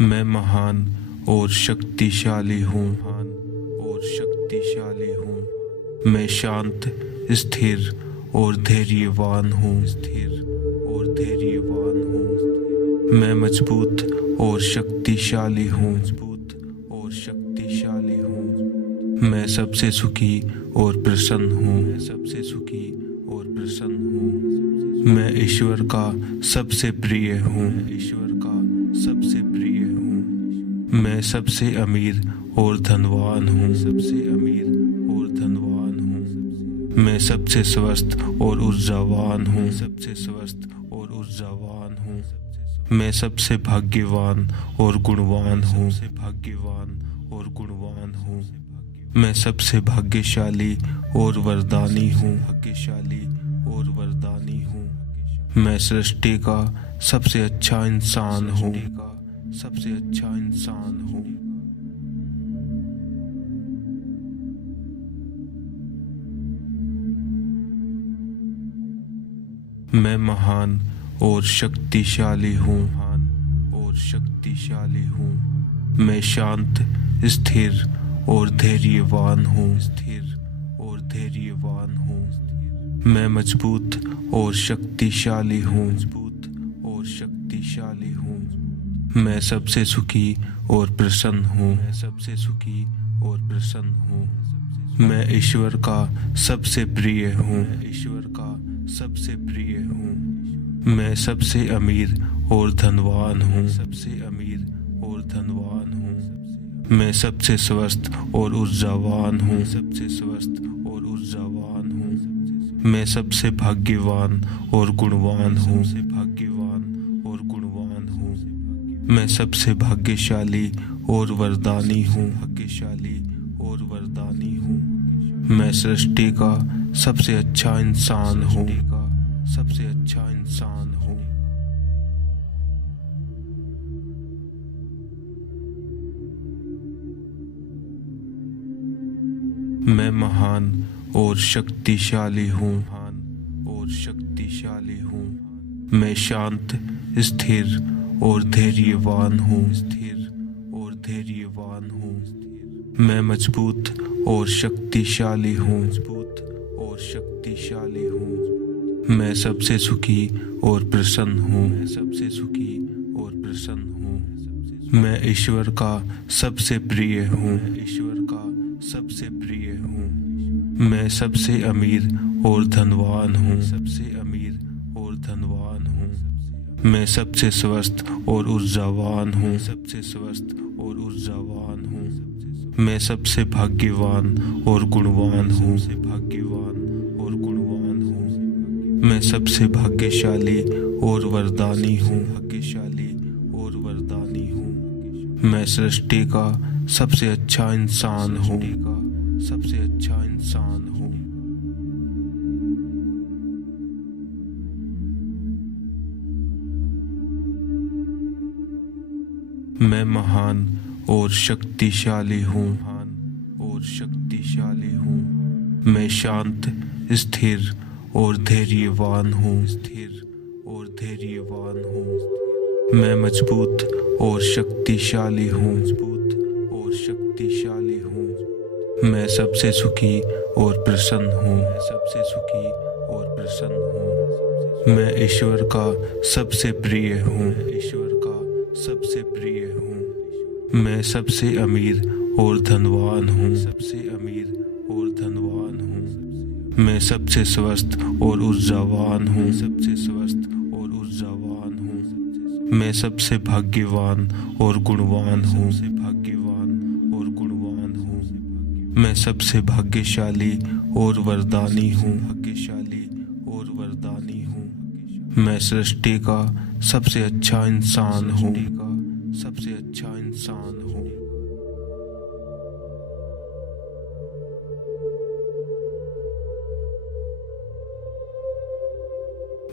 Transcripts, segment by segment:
मैं महान और शक्तिशाली हूँ। मैं शांत, स्थिर और धैर्यवान हूँ। मैं मजबूत और शक्तिशाली हूँ। मैं सबसे सुखी और प्रसन्न हूँ। मैं ईश्वर का सबसे प्रिय हूँ। मैं सबसे अमीर और धनवान हूँ। मैं सबसे स्वस्थ और ऊर्जावान हूँ। मैं सबसे भाग्यवान और गुणवान हूँ। मैं सबसे भाग्यशाली और वरदानी हूँ। मैं सृष्टि का सबसे अच्छा इंसान हूँ। मैं महान और शक्तिशाली हूँ। मैं शांत, स्थिर और धैर्यवान हूँ। मैं मजबूत और शक्तिशाली हूँ। मैं सबसे सुखी और प्रसन्न हूँ। मैं ईश्वर का सबसे प्रिय हूँ। मैं सबसे अमीर और धनवान हूँ। मैं सबसे स्वस्थ और ऊर्जावान हूँ। मैं सबसे भाग्यवान और गुणवान हूँ। मैं सबसे भाग्यशाली और वरदानी हूँ। मैं सृष्टि का सबसे अच्छा इंसान हूँ। मैं महान और शक्तिशाली हूँ। मैं शांत, स्थिर और धैर्यवान हूँ। मैं मजबूत और शक्तिशाली हूँ। मैं सबसे सुखी और प्रसन्न हूँ। मैं ईश्वर का सबसे प्रिय हूँ। मैं सबसे अमीर और धनवान हूँ। मैं सबसे स्वस्थ और ऊर्जावान हूँ। मैं सबसे भाग्यवान और गुणवान हूँ। मैं सबसे भाग्यशाली और वरदानी हूँ। मैं सृष्टि का सबसे अच्छा इंसान हूँ। मैं महान और शक्तिशाली हूँ। मैं शांत, स्थिर और धैर्यवान हूँ। मैं मजबूत और शक्तिशाली हूँ। मैं सबसे सुखी और प्रसन्न हूँ। मैं ईश्वर का सबसे प्रिय हूँ। मैं सबसे अमीर और धनवान हूँ। मैं सबसे स्वस्थ और ऊर्जावान हूँ। मैं सबसे भाग्यवान और गुणवान हूँ। मैं सबसे भाग्यशाली और वरदानी हूँ। मैं सृष्टि का सबसे अच्छा इंसान हूँ।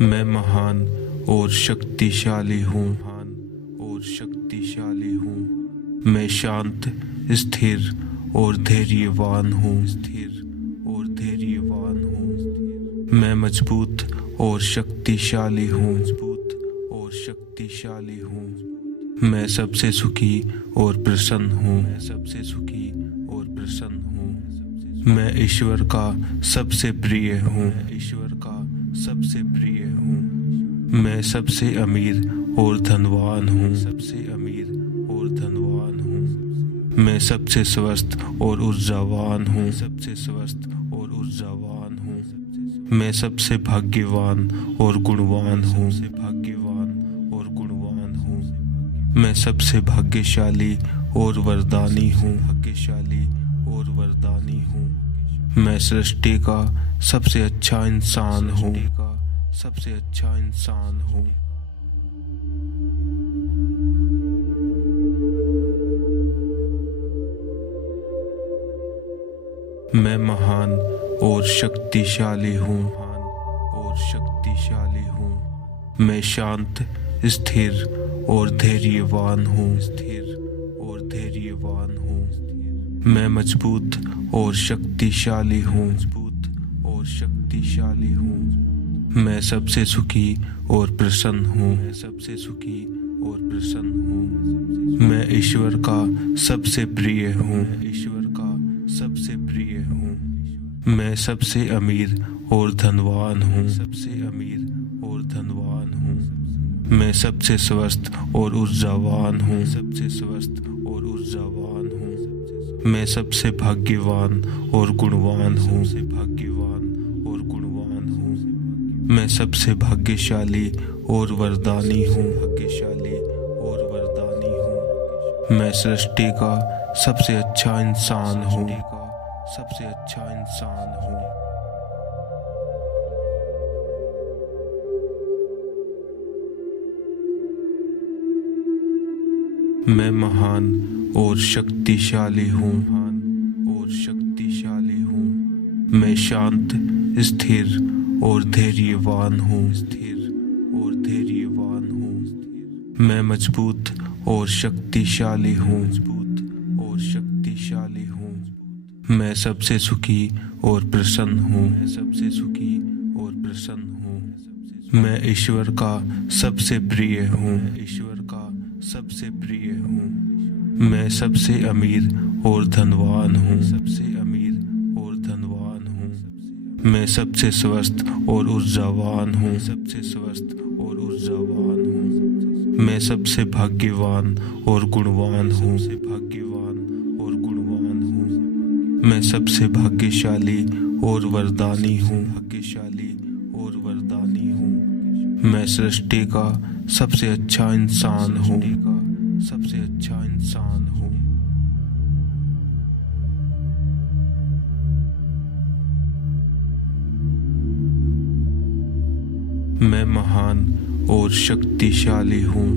मैं महान और शक्तिशाली हूँ। मैं शांत, स्थिर और धैर्यवान हूँ। मैं मजबूत और शक्तिशाली हूँ। मैं सबसे सुखी और प्रसन्न हूँ। मैं सबसे सुखी और प्रसन्न हूँ। मैं ईश्वर का सबसे प्रिय हूँ। ईश्वर का सबसे प्रिय हूँ। मैं सबसे अमीर और धनवान हूँ। सबसे अमीर और धनवान हूँ। मैं सबसे स्वस्थ और ऊर्जावान हूँ। सबसे स्वस्थ और ऊर्जावान हूँ। मैं सबसे भाग्यवान और गुणवान हूँ। भाग्यवान और गुणवान हूँ। मैं सबसे भाग्यशाली और वरदानी हूँ। भाग्यशाली और वरदानी हूँ। मैं सृष्टि का सबसे अच्छा इंसान हूँ। सबसे अच्छा इंसान हूँ। मैं महान और शक्तिशाली हूँ। और शक्तिशाली हूँ। मैं शांत, स्थिर और धैर्यवान हूँ। स्थिर और धैर्यवान हूँ। मैं मजबूत और शक्तिशाली हूँ। मजबूत और शक्तिशाली हूँ। मैं सबसे सुखी और प्रसन्न हूँ। मैं सबसे सुखी और प्रसन्न हूँ। मैं ईश्वर का सबसे प्रिय हूँ। ईश्वर का सबसे प्रिय हूँ। मैं सबसे अमीर और धनवान हूँ। सबसे अमीर और धनवान हूँ। मैं सबसे स्वस्थ और ऊर्जावान हूँ। सबसे स्वस्थ और ऊर्जावान हूँ। मैं सबसे भाग्यवान और गुणवान हूँ। भाग्यवान और गुणवान हूँ। मैं सबसे भाग्यशाली और वरदानी हूँ। भाग्यशाली और वरदानी हूँ। मैं सृष्टि का सबसे अच्छा इंसान हूँ। सबसे अच्छा इंसान हूँ। मैं महान और शक्तिशाली हूँ। और शक्तिशाली हूँ। मैं शांत, स्थिर और धैर्यवान हूँ। स्थिर और धैर्यवान हूँ। मैं मजबूत और शक्तिशाली हूँ। मजबूत और शक्तिशाली हूँ। मैं सबसे सुखी और प्रसन्न हूँ। मैं सबसे सुखी और प्रसन्न हूँ। मैं ईश्वर का सबसे प्रिय हूँ। ईश्वर का सबसे प्रिय हूँ। मैं सबसे अमीर और धनवान हूँ। सबसे अमीर और धनवान हूँ। मैं सबसे स्वस्थ और ऊर्जावान हूँ। सबसे स्वस्थ और ऊर्जावान हूँ। मैं सबसे भाग्यवान और गुणवान हूँ। भाग्यवान और गुणवान हूँ। मैं सबसे भाग्यशाली और वरदानी हूँ। भाग्यशाली और वरदानी हूँ। मैं सृष्टि का सबसे अच्छा इंसान हूँ। सबसे अच्छा इंसान हूँ। मैं महान और शक्तिशाली हूँ।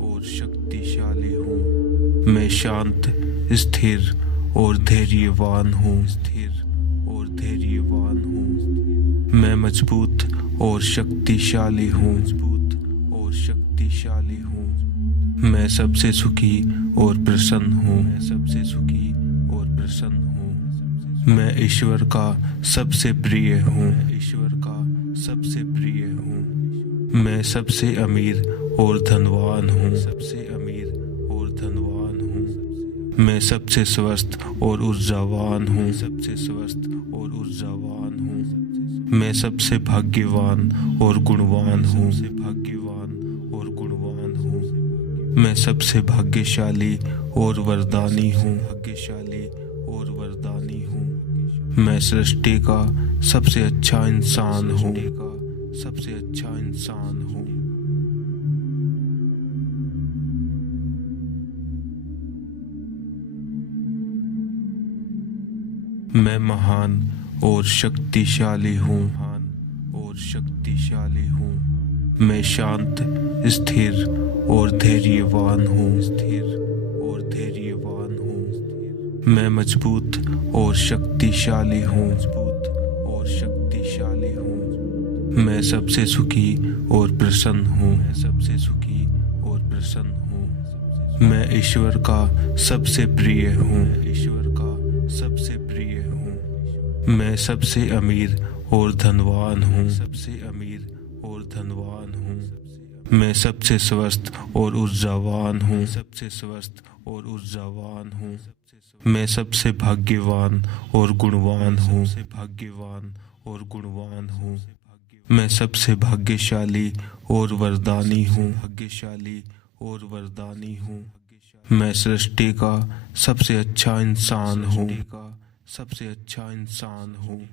और शक्तिशाली हूँ। मैं शांत, स्थिर और धैर्यवान हूँ। स्थिर और धैर्यवान हूँ। मैं मजबूत और शक्तिशाली हूँ। मजबूत और शक्तिशाली हूँ। मैं सबसे सुखी और प्रसन्न हूँ। मैं सबसे सुखी और प्रसन्न हूँ। मैं ईश्वर का सबसे प्रिय हूँ। ईश्वर का सबसे प्रिय हूँ। मैं सबसे अमीर और धनवान हूँ। सबसे अमीर और धनवान हूँ। मैं सबसे स्वस्थ और ऊर्जावान हूँ। सबसे स्वस्थ और ऊर्जावान हूँ। मैं सबसे भाग्यवान और गुणवान हूँ। भाग्यवान और गुणवान हूँ। मैं सबसे भाग्यशाली और वरदानी हूँ। भाग्यशाली और वरदानी हूँ। मैं सृष्टि का सबसे अच्छा इंसान हूँ। सबसे अच्छा इंसान हूँ। मैं महान और शक्तिशाली हूँ। और शक्तिशाली हूँ। मैं शांत, स्थिर और धैर्यवान हूँ। स्थिर और धैर्यवान हूँ। मैं मजबूत और शक्तिशाली हूँ। मजबूत और शक्तिशाली हूँ। मैं सबसे सुखी और प्रसन्न हूँ। मैं सबसे सुखी और प्रसन्न हूँ। मैं ईश्वर का सबसे प्रिय हूँ। ईश्वर का सबसे प्रिय हूँ। मैं सबसे अमीर और धनवान हूँ। सबसे अमीर और धनवान हूँ। मैं सबसे स्वस्थ और ऊर्जावान हूँ। सबसे स्वस्थ और ऊर्जावान हूँ। मैं सबसे भाग्यवान और गुणवान हूँ। भाग्यवान और गुणवान हूँ। मैं सबसे भाग्यशाली और वरदानी हूँ। भाग्यशाली और वरदानी हूँ। मैं सृष्टि का सबसे अच्छा इंसान हूँ। सबसे अच्छा इंसान हूँ।